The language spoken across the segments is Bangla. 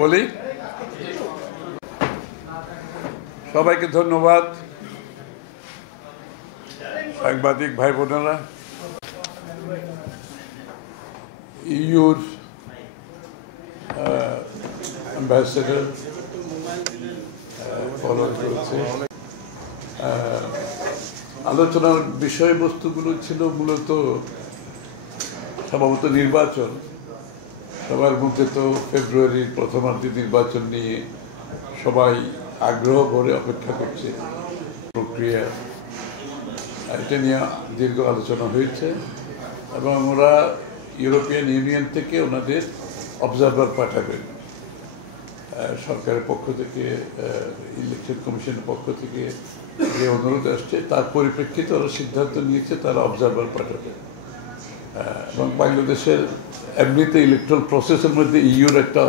বলি। সবাইকে ধন্যবাদ। সাংবাদিক ভাই বোনেরা, ইউর অ্যাম্বাসেডর করেছে। আলোচনার বিষয়বস্তুগুলো ছিল মূলত সম্ভবত নির্বাচন। সবার মধ্যে তো ফেব্রুয়ারির প্রথমার্ধে নির্বাচন নিয়ে সবাই আগ্রহ ভরে অপেক্ষা করছে। প্রক্রিয়া এটা নিয়ে দীর্ঘ আলোচনা হয়েছে এবং ওরা ইউরোপিয়ান ইউনিয়ন থেকে ওনাদের অবজারভার পাঠাবেন। সরকারের পক্ষ থেকে, ইলেকশন কমিশনের পক্ষ থেকে যে অনুরোধ আসছে তার পরিপ্রেক্ষিতে ওরা সিদ্ধান্ত নিয়েছে তারা অবজারভার পাঠাবে। এবং বাংলাদেশের এমনিতে ইলেকট্রাল প্রসেসের মধ্যে ইউর একটা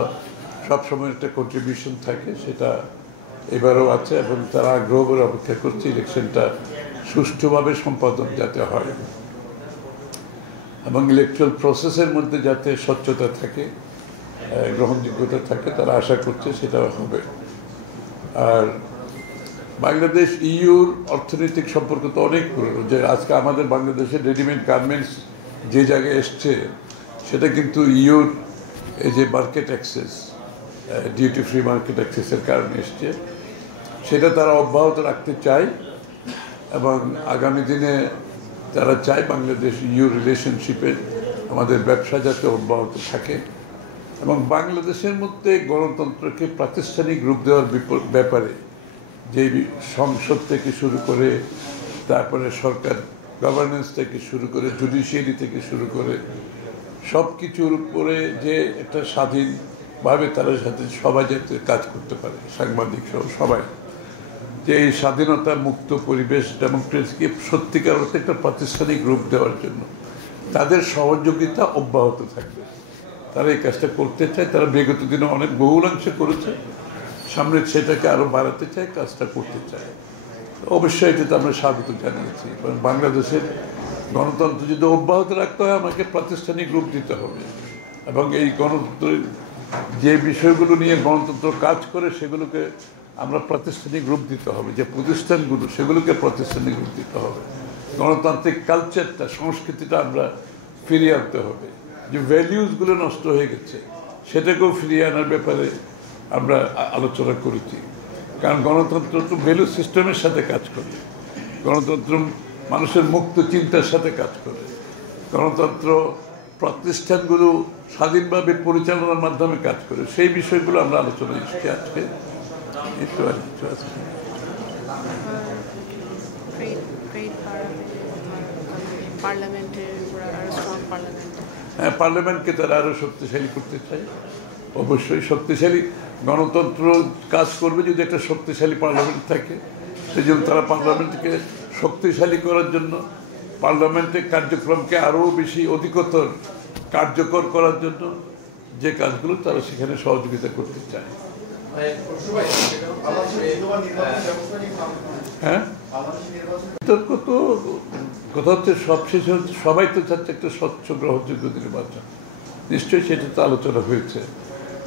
সবসময় একটা কন্ট্রিবিউশন থাকে, সেটা এবারও আছে এবং তারা আগ্রহ করে অপেক্ষা করছে ইলেকশনটা সুষ্ঠুভাবে সম্পাদন যাতে হয় এবং ইলেকট্রাল প্রসেসের মধ্যে যাতে স্বচ্ছতা থাকে, গ্রহণযোগ্যতা থাকে, তারা আশা করছে সেটা হবে। আর বাংলাদেশ ইউর অর্থনৈতিক সম্পর্ক তো অনেক পুরনো, যে আজকে আমাদের বাংলাদেশের রেডিমেড গার্মেন্টস যে জায়গায় এসছে সেটা কিন্তু ইউর এই যে market access, duty free market অ্যাক্সেসের কারণে এসছে। সেটা তারা অব্যাহত রাখতে চায় এবং আগামী দিনে তারা চায় বাংলাদেশ ইউ রিলেশনশিপে আমাদের ব্যবসা যাতে অব্যাহত থাকে এবং বাংলাদেশের মধ্যে গণতন্ত্রকে প্রাতিষ্ঠানিক রূপ দেওয়ার ব্যাপারে যে সংসদ থেকে শুরু করে, তারপরে সরকার গভর্নেন্স থেকে শুরু করে, জুডিশিয়ারি থেকে শুরু করে সব কিছুর উপরে যে একটা স্বাধীনভাবে তারা সাথে সবাই যাতে কাজ করতে পারে, সাংবাদিক সহ সবাই, যে এই স্বাধীনতা মুক্ত পরিবেশ ডেমোক্রেসিকে সত্যিকার অর্থে একটা প্রাতিষ্ঠানিক রূপ দেওয়ার জন্য তাদের সহযোগিতা অব্যাহত থাকবে। তারা এই কাজটা করতে চায়, তারা বিগত দিনে অনেক বহুলাংশে করেছে, সামনে সেটাকে আরও বাড়াতে চায়, কাজটা করতে চায়। অবশ্যই এটাতে আমরা স্বাগত জানিয়েছি। কারণ বাংলাদেশের গণতন্ত্র যদি অব্যাহত রাখতে হয় আমাকে প্রাতিষ্ঠানিক রূপ দিতে হবে এবং এই গণতন্ত্রের যে বিষয়গুলো নিয়ে গণতন্ত্র কাজ করে সেগুলোকে আমরা প্রাতিষ্ঠানিক রূপ দিতে হবে, যে প্রতিষ্ঠানগুলো সেগুলোকে প্রাতিষ্ঠানিক রূপ দিতে হবে। গণতান্ত্রিক কালচারটা, সংস্কৃতিটা আমরা ফিরিয়ে আনতে হবে। যে ভ্যালিউসগুলো নষ্ট হয়ে গেছে সেটাকেও ফিরিয়ে আনার ব্যাপারে আমরা আলোচনা করেছি। কারণ গণতন্ত্র তো ভ্যালু সিস্টেমের সাথে কাজ করে, গণতন্ত্র মানুষের মুক্ত চিন্তার সাথে কাজ করে, গণতন্ত্র প্রতিষ্ঠানগুলো স্বাধীনভাবে পরিচালনার মাধ্যমে কাজ করে। সেই বিষয়গুলো আমরা আলোচনা এসেছি আজকে। হ্যাঁ, পার্লামেন্টকে তারা আরও শক্তিশালী করতে চায়। অবশ্যই শক্তিশালী গণতন্ত্র কাজ করবে যদি একটা শক্তিশালী পার্লামেন্ট থাকে। সেই জন্য তারা পার্লামেন্টকে শক্তিশালী করার জন্য, পার্লামেন্টের কার্যক্রমকে আরও বেশি অধিকতর কার্যকর করার জন্য যে কাজগুলো তারা সেখানে সহযোগিতা করতে চায়। হ্যাঁ, বিতর্ক তো কথা হচ্ছে সবশেষে হচ্ছে সবাই তো চাচ্ছে একটা স্বচ্ছ গ্রহণযোগ্য নির্বাচন। নিশ্চয়ই সেটা তো আলোচনা হয়েছে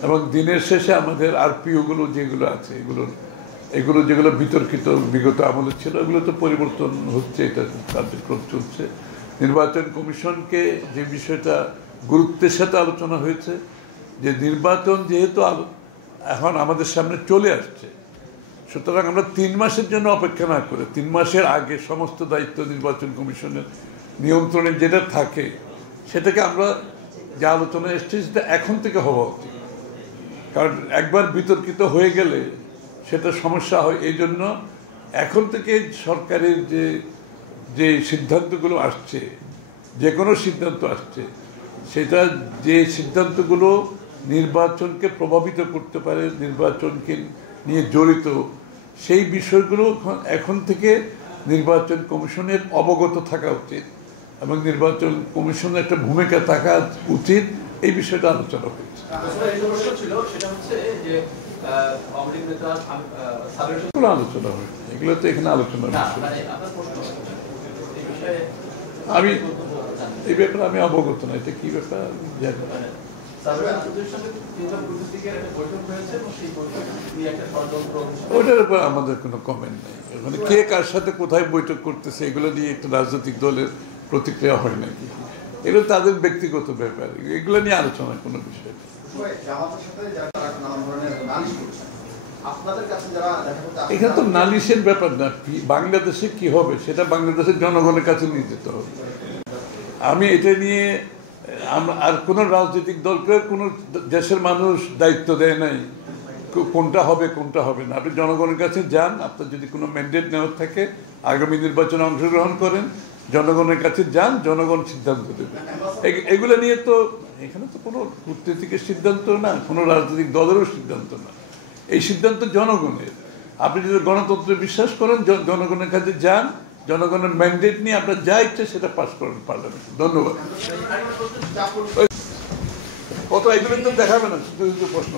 এবং দিনের শেষে আমাদের আরপিওগুলো যেগুলো আছে এগুলো যেগুলো বিতর্কিত বিগত আমলে ছিল এগুলো তো পরিবর্তন হচ্ছে, এটা কার্যক্রম চলছে। নির্বাচন কমিশনকে যে বিষয়টা গুরুত্বের সাথে আলোচনা হয়েছে, যে নির্বাচন যেহেতু এখন আমাদের সামনে চলে আসছে, সুতরাং আমরা 3 মাসের জন্য অপেক্ষা না করে 3 মাসের আগে সমস্ত দায়িত্ব নির্বাচন কমিশনের নিয়ন্ত্রণে যেটা থাকে সেটাকে আমরা যে আলোচনা এসছে সেটা এখন থেকে হওয়া উচিত। কারণ একবার বিতর্কিত হয়ে গেলে সেটা সমস্যা হয়। এই জন্য এখন থেকে সরকারের যে সিদ্ধান্তগুলো আসছে, যে কোনো সিদ্ধান্ত আসছে, সেটা যে সিদ্ধান্তগুলো নির্বাচনকে প্রভাবিত করতে পারে, নির্বাচনকে নিয়ে জড়িত, সেই বিষয়গুলো এখন থেকে নির্বাচন কমিশনের অবগত থাকা উচিত এবং নির্বাচন কমিশনের একটা ভূমিকা থাকা উচিত। এই বিষয়টা আলোচনা হয়েছে। আলোচনা হয়েছে, এগুলো তো এখানে আলোচনা হয়েছে। আমি এই ব্যাপারে আমি অবগত না, এটা কি ব্যাপার জানি। ওটার উপর আমাদের কোনো কমেন্ট নেই। মানে কে কার সাথে কোথায় বৈঠক করতেছে এগুলো নিয়ে একটা রাজনৈতিক দলের প্রতিক্রিয়া হয় নাকি, এগুলো তাদের ব্যক্তিগত ব্যাপার, এগুলো নিয়ে আলোচনার কোনো বিষয় নেই। এখানে তো নালিশের ব্যাপার না, বাংলাদেশে কি হবে সেটা বাংলাদেশের জনগণের কাছে নিয়ে যেতে হবে। আমি এটা নিয়ে আর কোনো রাজনৈতিক দলকে কোনো দেশের মানুষ দায়িত্ব দেয় নাই কোনটা হবে কোনটা হবে না। আপনি জনগণের কাছে যান, আপনার যদি কোনো ম্যান্ডেট নেওয়ার থাকে আগামী নির্বাচনে অংশগ্রহণ করেন, জনগণের কাছে যান, জনগণ সিদ্ধান্ত দেবে। এগুলো নিয়ে তো এখানে তো কোনো কূটনীতিকের সিদ্ধান্ত না, কোনো রাজনৈতিক দলেরও সিদ্ধান্ত না, এই সিদ্ধান্ত জনগণের। আপনি যদি গণতন্ত্রে বিশ্বাস করেন, জনগণের কাছে যান, জনগণের ম্যান্ডেট নিয়ে আপনার যা ইচ্ছে সেটা পাস করেন পার্লামেন্টে। ধন্যবাদ। কত এগুলো তো দেখাবে না, শুধু প্রশ্ন